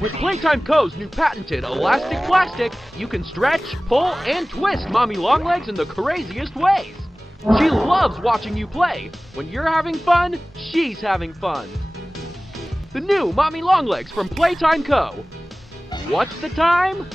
With Playtime Co.'s new patented elastic plastic, you can stretch, pull, and twist Mommy Longlegs in the craziest ways. She loves watching you play. When you're having fun, she's having fun. The new Mommy Longlegs from Playtime Co. What's the time?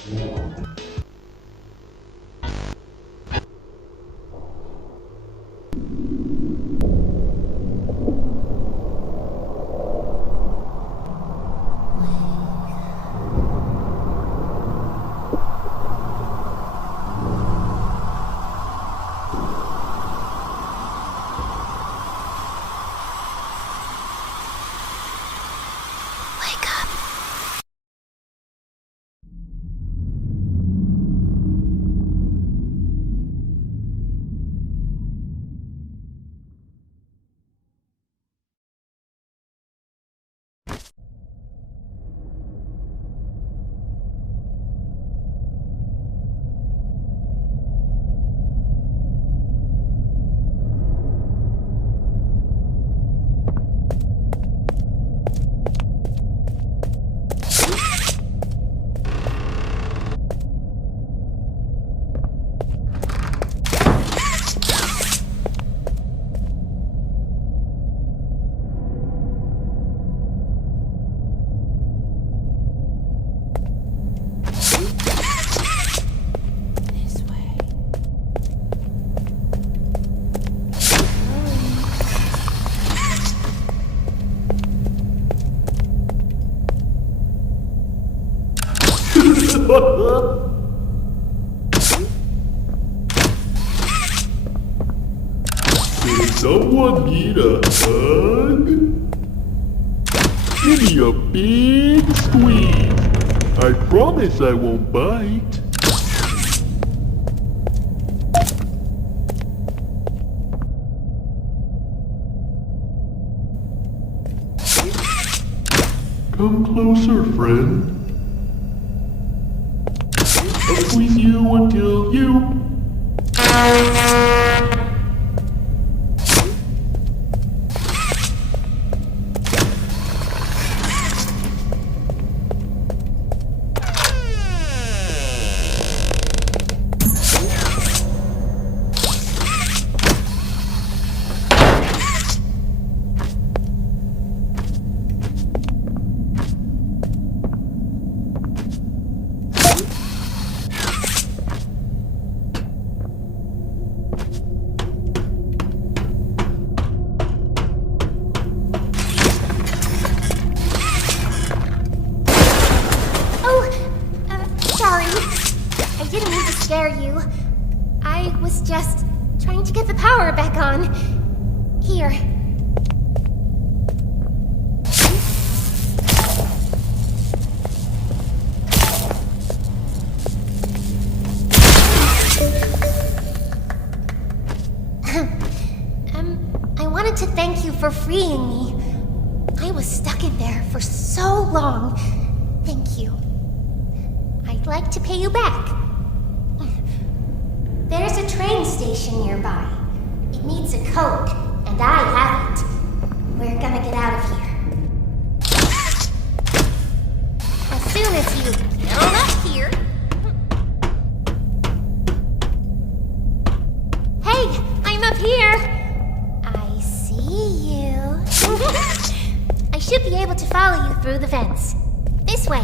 Does someone need a hug? Give me a big squeeze. I promise I won't bite. Come closer, friend. I'll squeeze you until you... You. I was just trying to get the power back on. Here. I wanted to thank you for freeing me. I was stuck in there for so long. Thank you. I'd like to pay you back. There's a train station nearby. It needs a code, and I have it. We're gonna get out of here. As soon as you get on up here... Hey, I'm up here! I see you. I should be able to follow you through the vents. This way.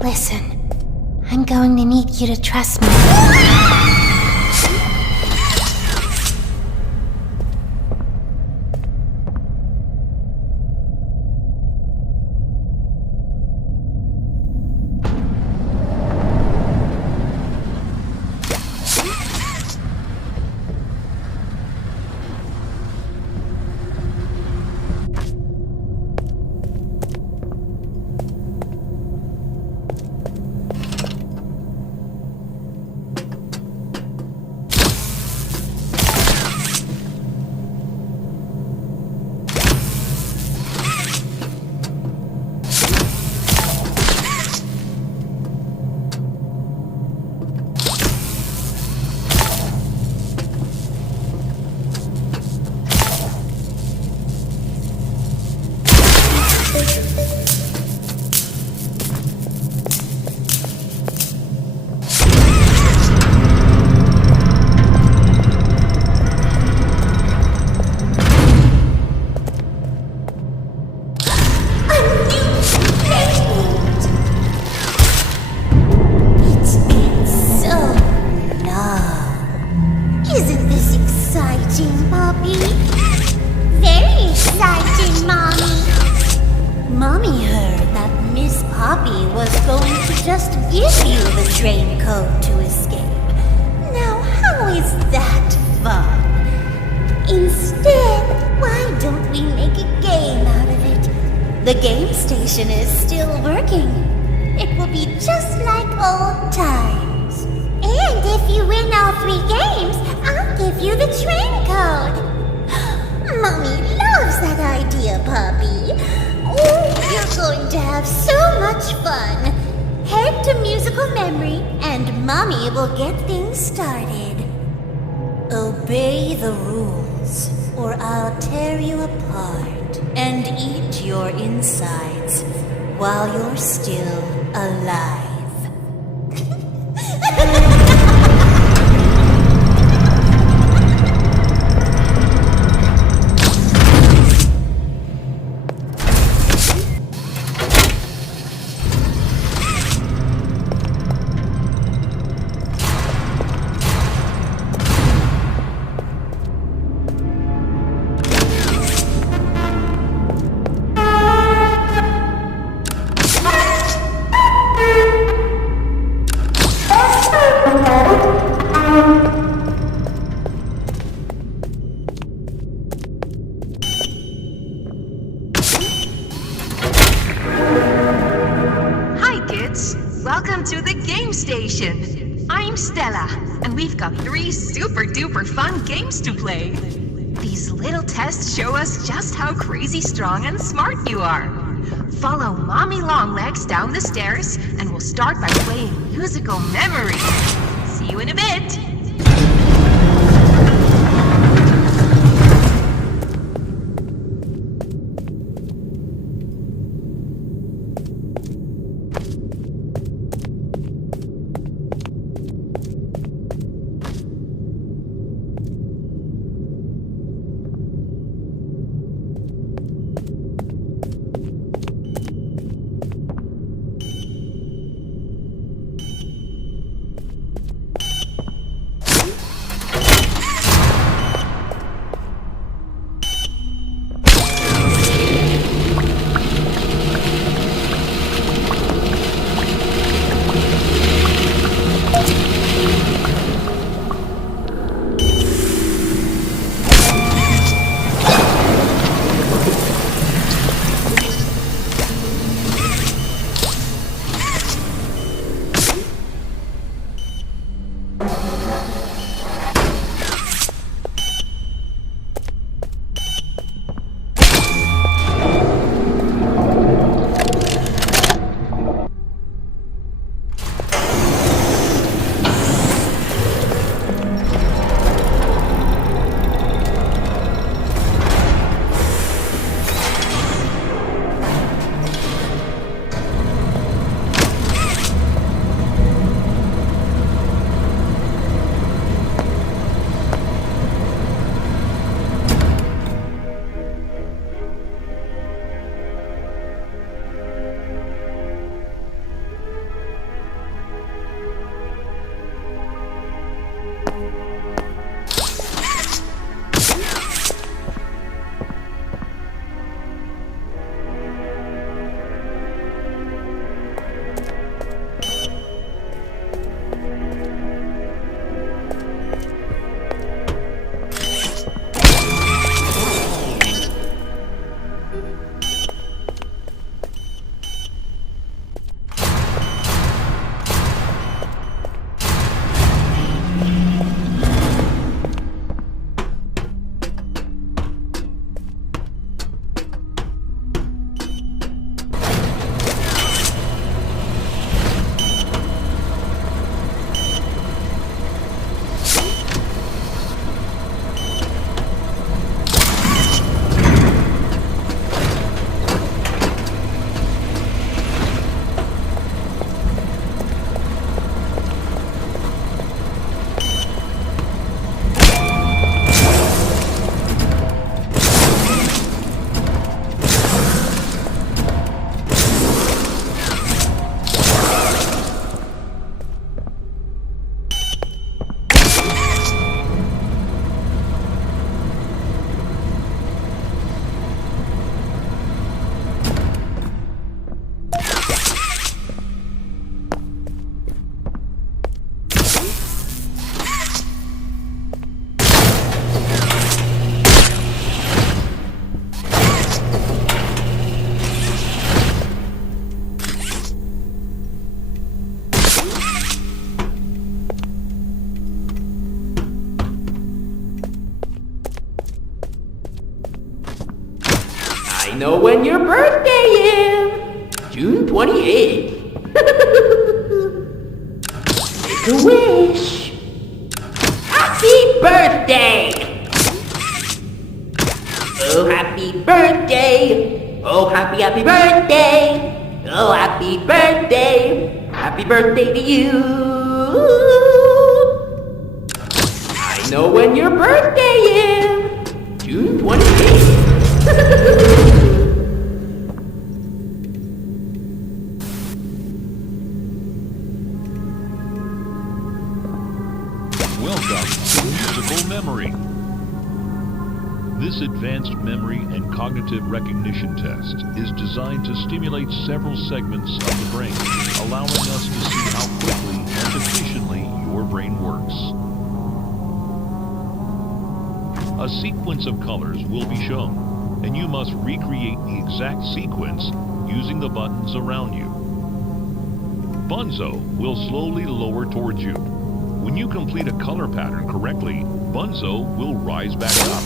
Listen, I'm going to need you to trust me. just give you the train code to escape. Now, how is that fun? Instead, why don't we make a game out of it? The game station is still working. It will be just like old times. And if you win all 3 games, I'll give you the train code. Mommy loves that idea, Poppy. Oh, you're going to have so much fun. Head to musical memory, and Mommy will get things started. Obey the rules, or I'll tear you apart and eat your insides while you're still alive. Welcome to the game station. I'm Stella, and we've got 3 super duper fun games to play. These little tests show us just how crazy strong and smart you are. Follow Mommy Longlegs down the stairs, and we'll start by playing musical memory. See you in a bit. know when your birthday is. June 28th. Make a wish. Happy birthday! Oh, happy birthday! Oh, happy birthday! Oh, happy birthday! Happy birthday to you! I know when your birthday is! June 28th! Welcome to Musical Memory. This advanced memory and cognitive recognition test is designed to stimulate several segments of the brain, allowing us to see how quickly and efficiently your brain works. A sequence of colors will be shown, and you must recreate the exact sequence using the buttons around you. Bunzo will slowly lower towards you. When you complete a color pattern correctly, Bunzo will rise back up.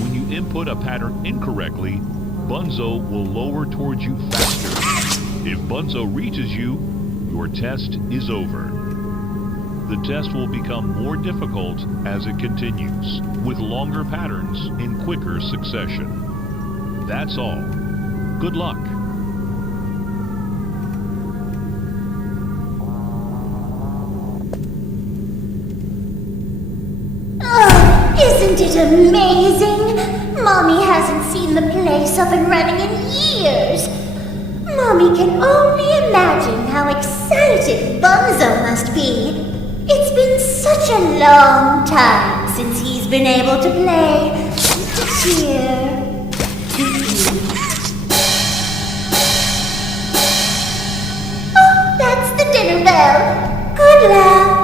When you input a pattern incorrectly, Bunzo will lower towards you faster. If Bunzo reaches you, your test is over. The test will become more difficult as it continues, with longer patterns in quicker succession. That's all. Good luck. Isn't it amazing? Mommy hasn't seen the place up and running in years. Mommy can only imagine how excited Bunzo must be. It's been such a long time since he's been able to play, to cheer, to eat. Oh, that's the dinner bell. Good luck.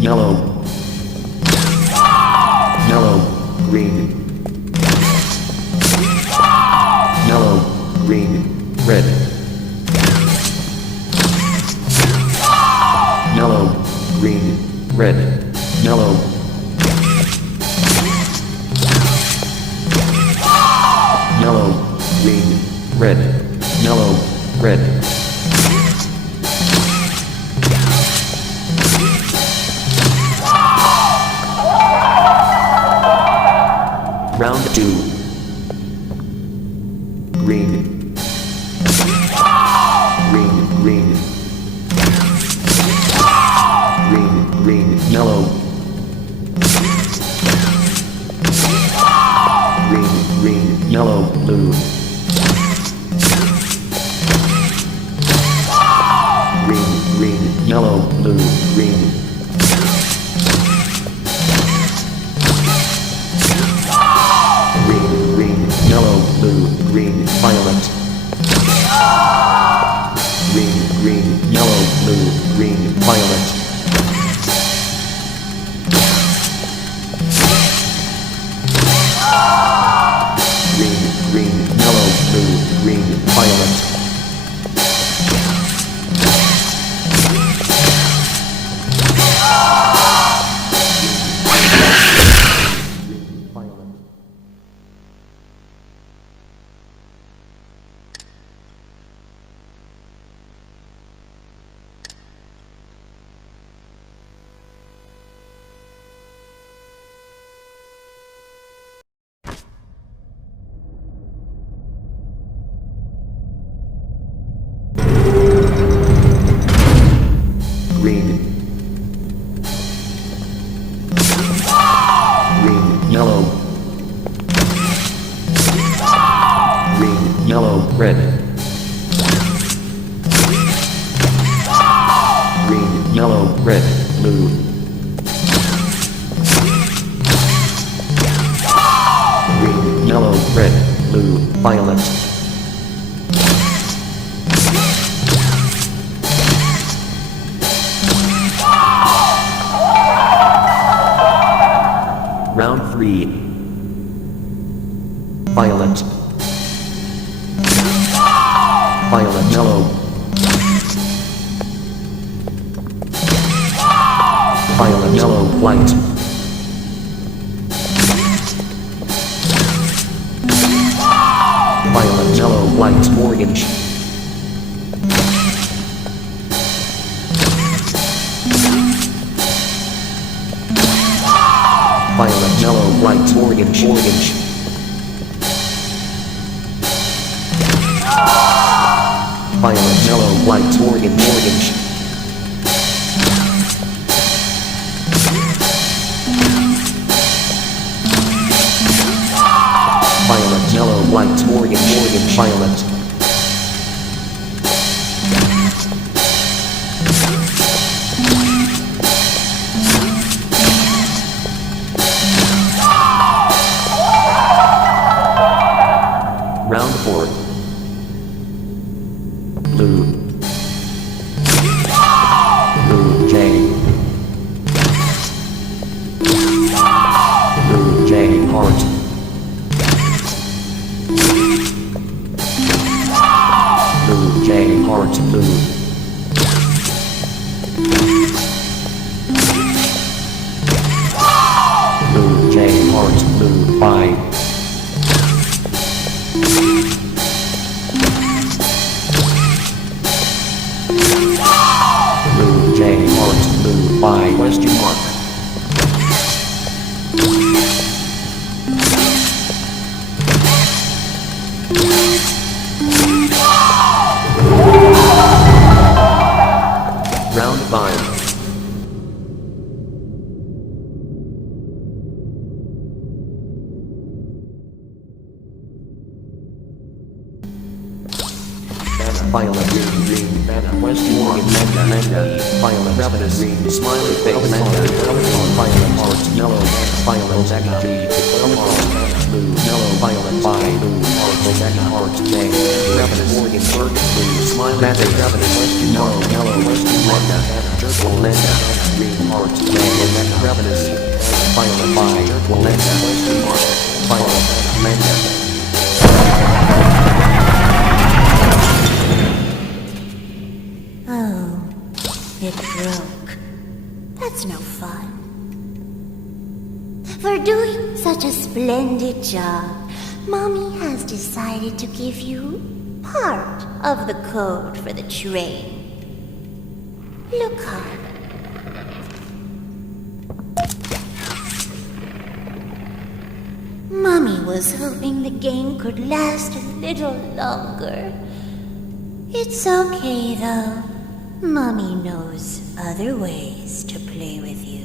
Yellow, yellow, green, yellow, green, red, yellow, green, red, yellow, yellow, green, red, yellow, red. Round 2. Green. Green, green. Green, green, yellow. Green, green, yellow, blue. Green, green, yellow, blue, green. Yellow, blue, green, violet. Green, green, yellow, blue, green, violet. Green, green, yellow, blue, green, violet. Green. Green, yellow. Green, yellow, red. Green, yellow, red, blue. Green, yellow, red, blue, violet. Round 3. Violet. Violet, yellow. violet, yellow, white. Violet, yellow, white, orange. Violet, yellow, white, orange, orange. Violet, yellow, white, orange, orange. Violet, yellow, white, orange, orange, violet. Round 4. Blue. Blue J. Blue J heart. Blue J heart blue. Blue J heart blue 5. Blue J heart blue 5 question mark. Round 5. Violet, green, green, banana, West Morgan, manga, manga, violet, rabbit, green, smiley face, manga, violet, heart, yellow, violet, Zaka, blue, yellow, violet, five, blue, heart, Zaka, heart, J, rabbit, Morgan, bird, blue, smiley, manga, rabbit, West, yellow, West, manga, jerkle, manga, green, heart, J, manga, rabbit, violet, five, jerkle, manga, West, violet, manga. Oh, it broke. That's no fun. For doing such a splendid job, Mommy has decided to give you part of the code for the train. Look up. Mommy was hoping the game could last a little longer. It's okay, though. Mommy knows other ways to play with you.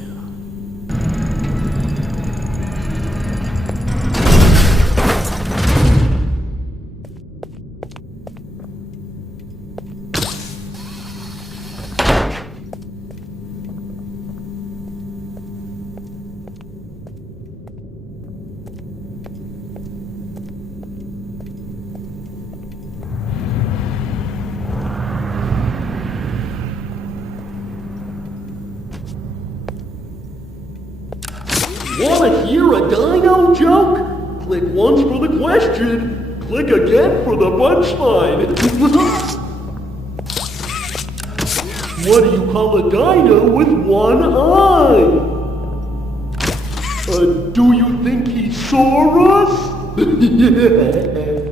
Wanna hear a dino joke? Click once for the question. Click again for the punchline. What do you call a dino with one eye? Do you think he saw us? Yeah.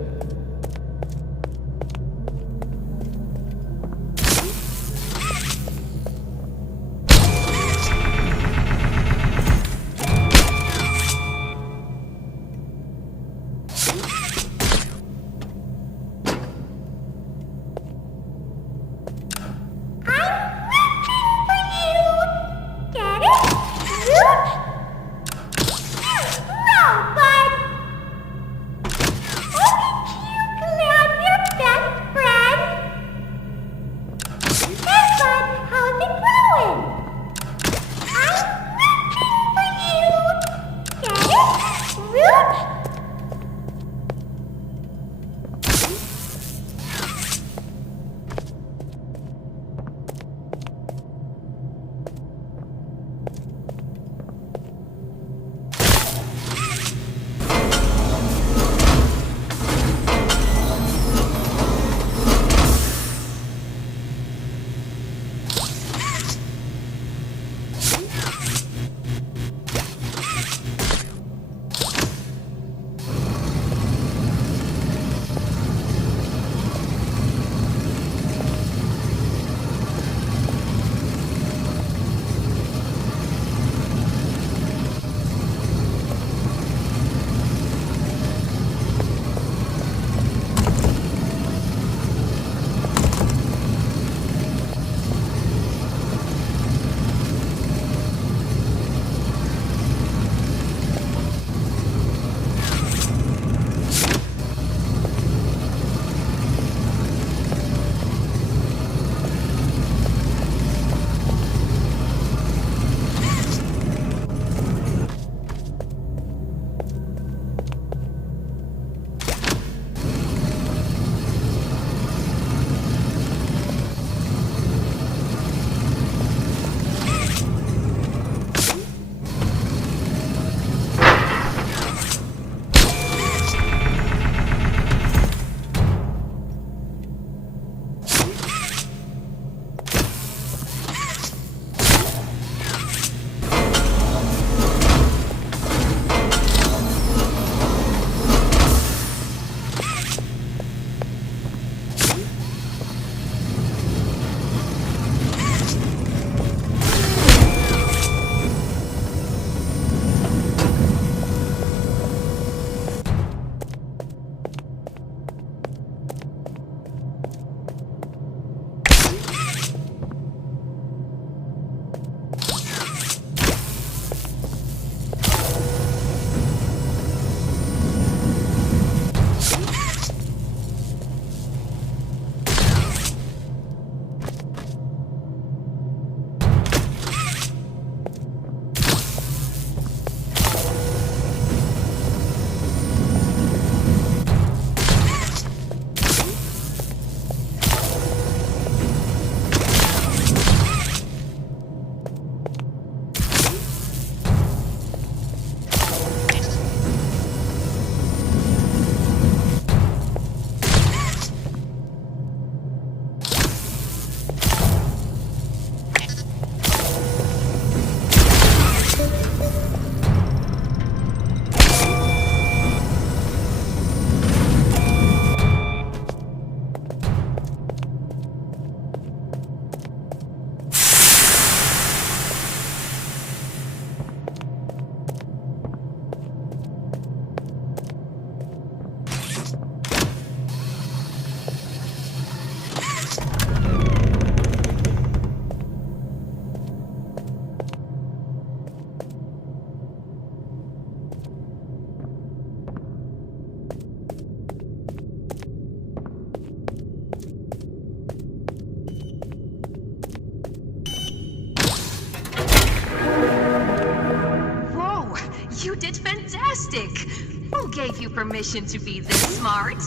fantastic! Who gave you permission to be this smart?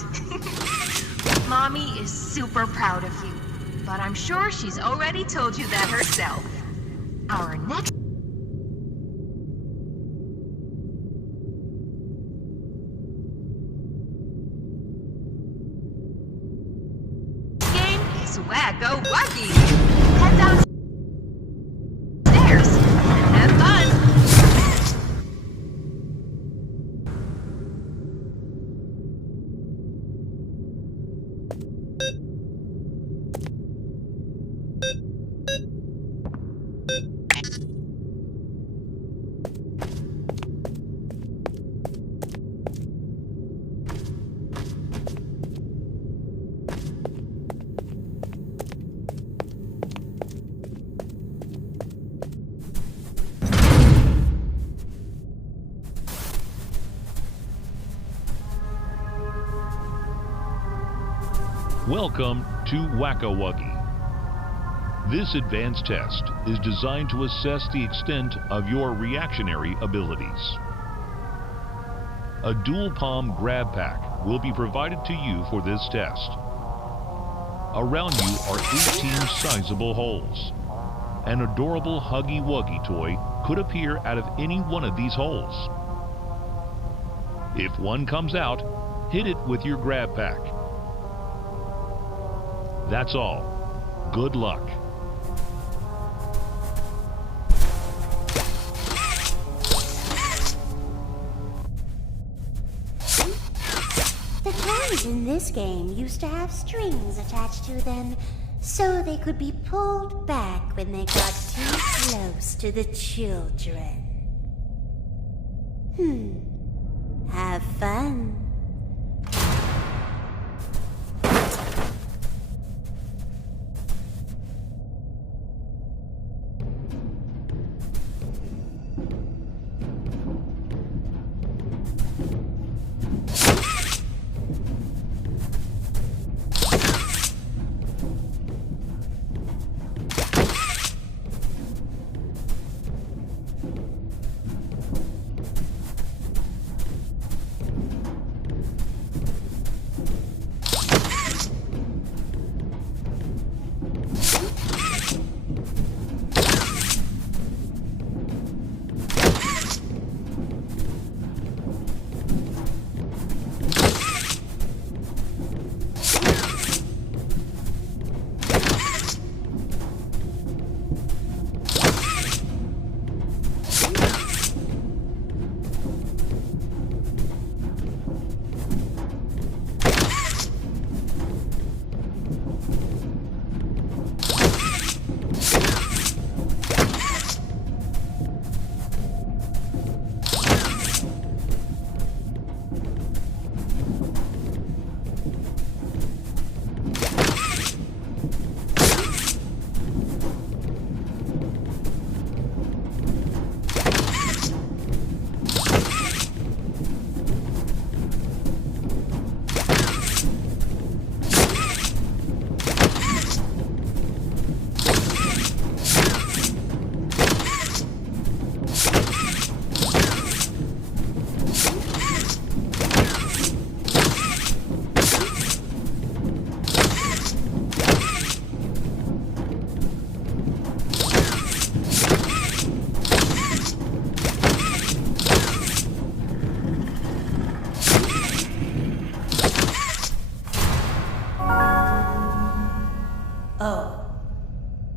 Mommy is super proud of you, but I'm sure she's already told you that herself. Our next game is Wacko Wuggy. Head downstairs and have fun. Welcome to Wacko Wuggy. This advanced test is designed to assess the extent of your reactionary abilities. A dual palm grab pack will be provided to you for this test. Around you are 18 sizable holes. An adorable Huggy Wuggy toy could appear out of any one of these holes. If one comes out, hit it with your grab pack. That's all. Good luck. The toys in this game used to have strings attached to them, so they could be pulled back when they got too close to the children. Have fun.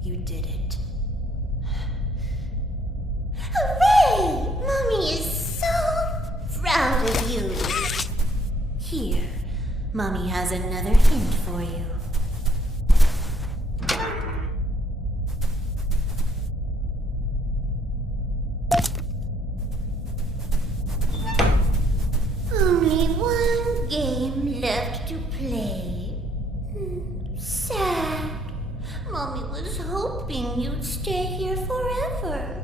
You did it. Hooray! Mommy is so proud of you. Here, Mommy has another hint for you. Only one game left to play. Sad. Mommy was hoping you'd stay here forever.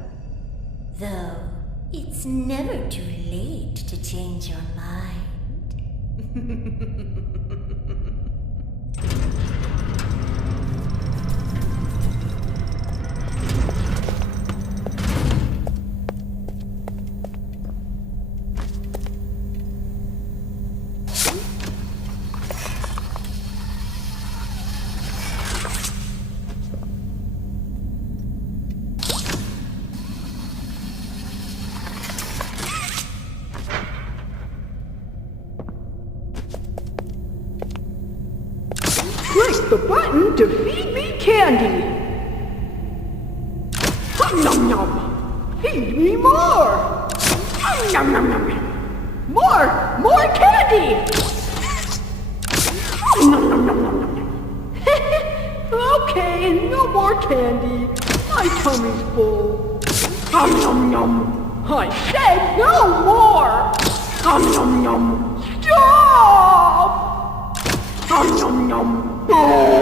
Though, it's never too late to change your mind. Click the button to feed me candy. Nom nom. Feed me more. Nom nom nom. More candy. Nom nom nom nom nom. Okay, no more candy. My tummy's full. Nom nom. I said no more. Nom nom. Stop. Nom nom.